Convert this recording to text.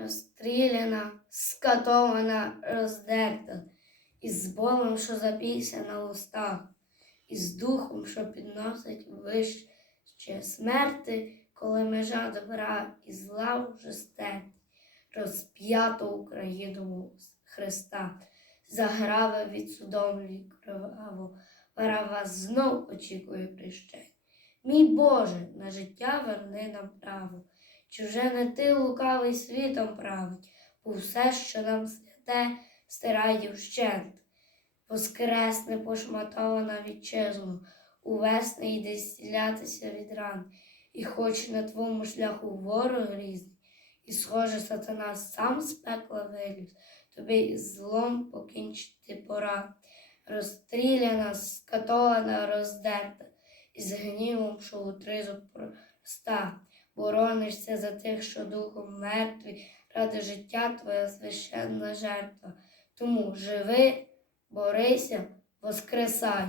розстріляна, скатована, роздерта, із болем, що запікся на устах, із духом, що підносить вище смерти, коли межа добра і зла вже стерті, розп'ято Україну Христа, заграве від судомлі кроваво, пора вас знов очікує прищень. Мій Боже, на життя верни нам право, чи вже не ти лукавий світом править, бо все, що нам святе, стирає вщент. Воскресне пошматована вітчизну, увесне йде зцілятися від ран, і хоч на твоєму шляху ворог різний, і схоже сатана сам з пекла виліз, тобі злом покінчити пора. Розстріляна, скатована, роздерта, із гнівом, що у тризуб проста, боронишся за тих, що духом мертві, ради життя твоя священна жертва. Тому живи, борися, воскресай.